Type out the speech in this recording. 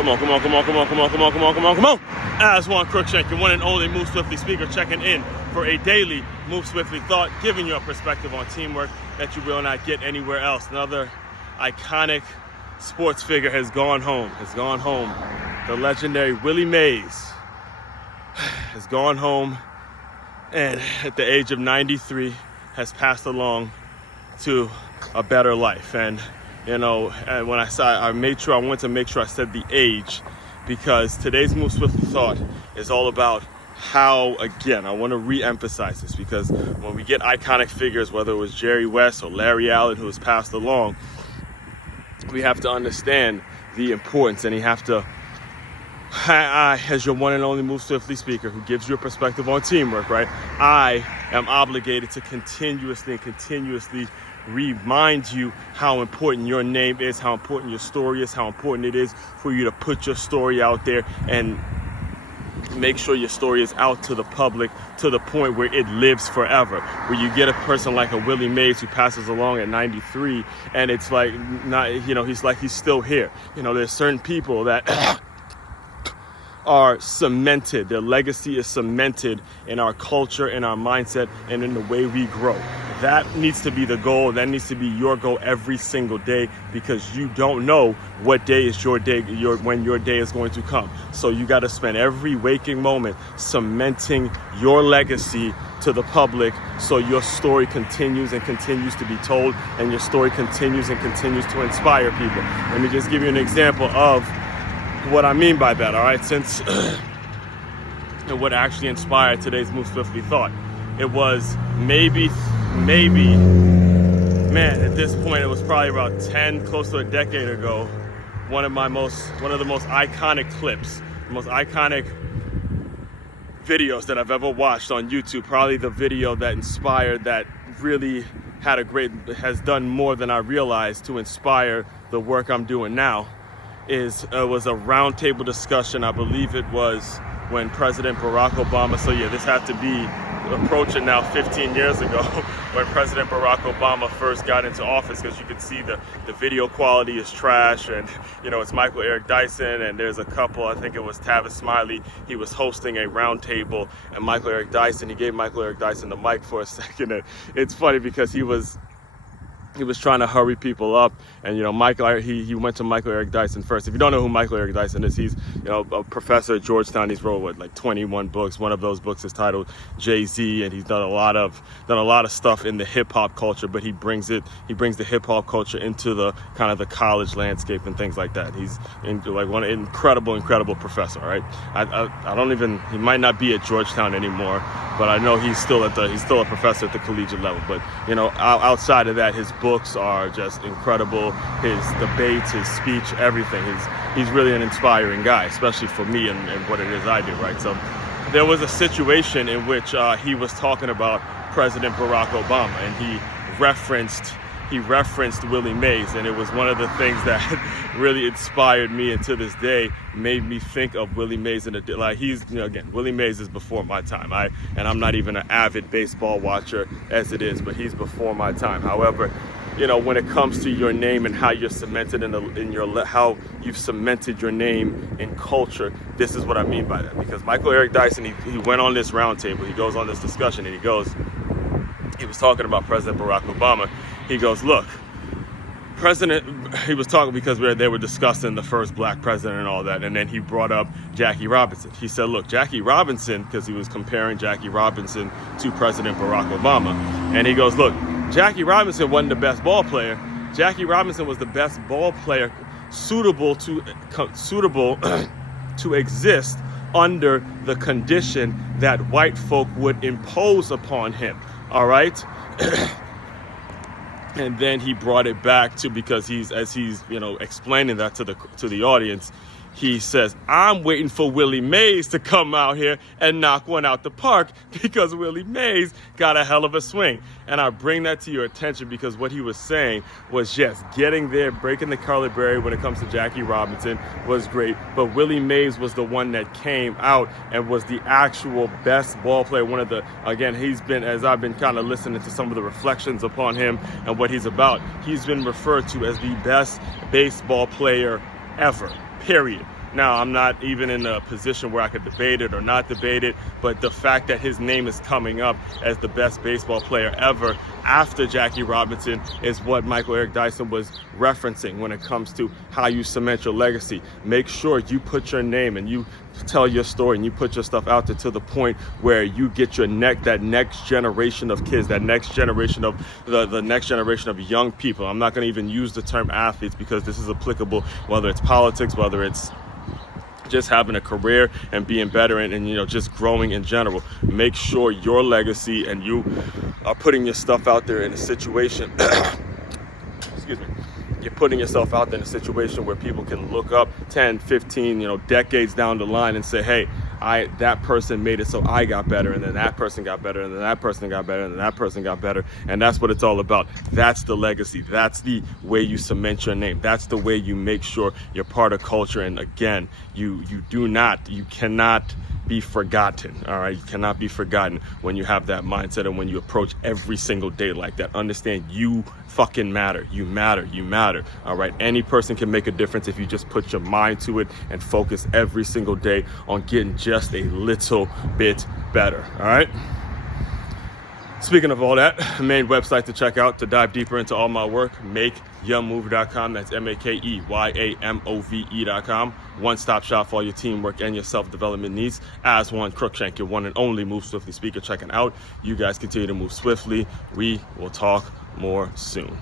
Come on. Aswand, Cruickshank, your one and only Move Swiftly speaker, checking in for a daily Move Swiftly thought, giving you a perspective on teamwork that you will not get anywhere else. Another iconic sports figure has gone home. The legendary Willie Mays has gone home, and at the age of 93 has passed along to a better life. And and when I wanted to make sure I said the age, because today's Move Swiftly thought is all about how, again, I want to re-emphasize this, because when we get iconic figures, whether it was Jerry West or Larry Allen who has passed along, we have to understand the importance, and you have to, I, as your one and only Move Swiftly speaker who gives you a perspective on teamwork, right? I am obligated to continuously remind you how important your name is, how important your story is, how important it is for you to put your story out there and make sure your story is out to the public to the point where it lives forever. Where you get a person like a Willie Mays who passes along at 93 and it's like, he's still here. There's certain people that are cemented. Their legacy is cemented in our culture, in our mindset, and in the way we grow. That needs to be the goal. That needs to be your goal every single day, because you don't know what day is your day, when your day is going to come. So you got to spend every waking moment cementing your legacy to the public, so your story continues and continues to be told, and your story continues and continues to inspire people. Let me just give you an example of what I mean by that, all right? Since and what actually inspired today's Move Swiftly thought. It was maybe, man, at this point, it was probably about 10, close to a decade ago, one of the most iconic clips, the most iconic videos that I've ever watched on YouTube, probably the video that inspired, that really has done more than I realized to inspire the work I'm doing now, was a roundtable discussion. I believe it was when President Barack Obama, so yeah, this had to be approaching now 15 years ago, when President Barack Obama first got into office, because you could see the video quality is trash, and it's Michael Eric Dyson, and there's a couple, I think it was Tavis Smiley, he was hosting a roundtable, and he gave Michael Eric Dyson the mic for a second, and it's funny because he was trying to hurry people up, and Michael, he went to Michael Eric Dyson first. If you don't know who Michael Eric Dyson is, he's a professor at Georgetown. He's wrote like 21 books. One of those books is titled *𝐂𝐍𝐉𝐎𝐾, and he's done a lot of stuff in the hip hop culture. But he brings the hip hop culture into the kind of the college landscape and things like that. He's one incredible professor. Right? He might not be at Georgetown anymore, but I know he's still a professor at the collegiate level. But outside of that, his books are just incredible. His debates, his speech, everything. He's really an inspiring guy, especially for me and what it is I do, right? So there was a situation in which he was talking about President Barack Obama, and he referenced Willie Mays, and it was one of the things that really inspired me, and to this day made me think of Willie Mays. Again, Willie Mays is before my time. I'm not even an avid baseball watcher as it is, but he's before my time. However, when it comes to your name and how you're cemented how you've cemented your name in culture, this is what I mean by that. Because Michael Eric Dyson, he went on this roundtable, he goes on this discussion, and he was talking about President Barack Obama. He goes, look, he was talking because they were discussing the first black president and all that, and then he brought up Jackie Robinson. He said, look, Jackie Robinson, because he was comparing Jackie Robinson to President Barack Obama, and he goes, look, Jackie Robinson wasn't the best ball player. Jackie Robinson was the best ball player suitable to exist under the condition that white folk would impose upon him. All right. And then he brought it back to, because he's explaining that to the audience, he says, I'm waiting for Willie Mays to come out here and knock one out the park, because Willie Mays got a hell of a swing. And I bring that to your attention because what he was saying was, yes, getting there, breaking the color barrier when it comes to Jackie Robinson was great, but Willie Mays was the one that came out and was the actual best ball player. As I've been kind of listening to some of the reflections upon him and what he's about, he's been referred to as the best baseball player ever. Period. Now, I'm not even in a position where I could debate it or not debate it, but the fact that his name is coming up as the best baseball player ever after Jackie Robinson is what Michael Eric Dyson was referencing when it comes to how you cement your legacy. Make sure you put your name and you tell your story and you put your stuff out there to the point where you get that next generation of kids, that next generation of the next generation of young people. I'm not going to even use the term athletes because this is applicable whether it's politics, whether it's just having a career and being better and you know, just growing in general. Make sure your legacy and you are putting your stuff out there in a situation excuse me, you're putting yourself out there in a situation where people can look up 10, 15, you know, decades down the line and say, hey, that person made it so I got better, and then that person got better, and then that person got better, and then that person got better. And that's what it's all about. That's the legacy. That's the way you cement your name. That's the way you make sure you're part of culture. And again, you cannot be forgotten. All right, you cannot be forgotten when you have that mindset and when you approach every single day like that. Understand, you fucking matter. You matter. You matter. All right, any person can make a difference if you just put your mind to it and focus every single day on getting just a little bit better. All right. Speaking of all that, the main website to check out to dive deeper into all my work, makeyourmove.com. That's MAKEYAMOVE.com. One-stop shop for all your teamwork and your self-development needs. Aswand, Cruickshank, your one and only Move Swiftly speaker, checking out. You guys continue to move swiftly. We will talk more soon.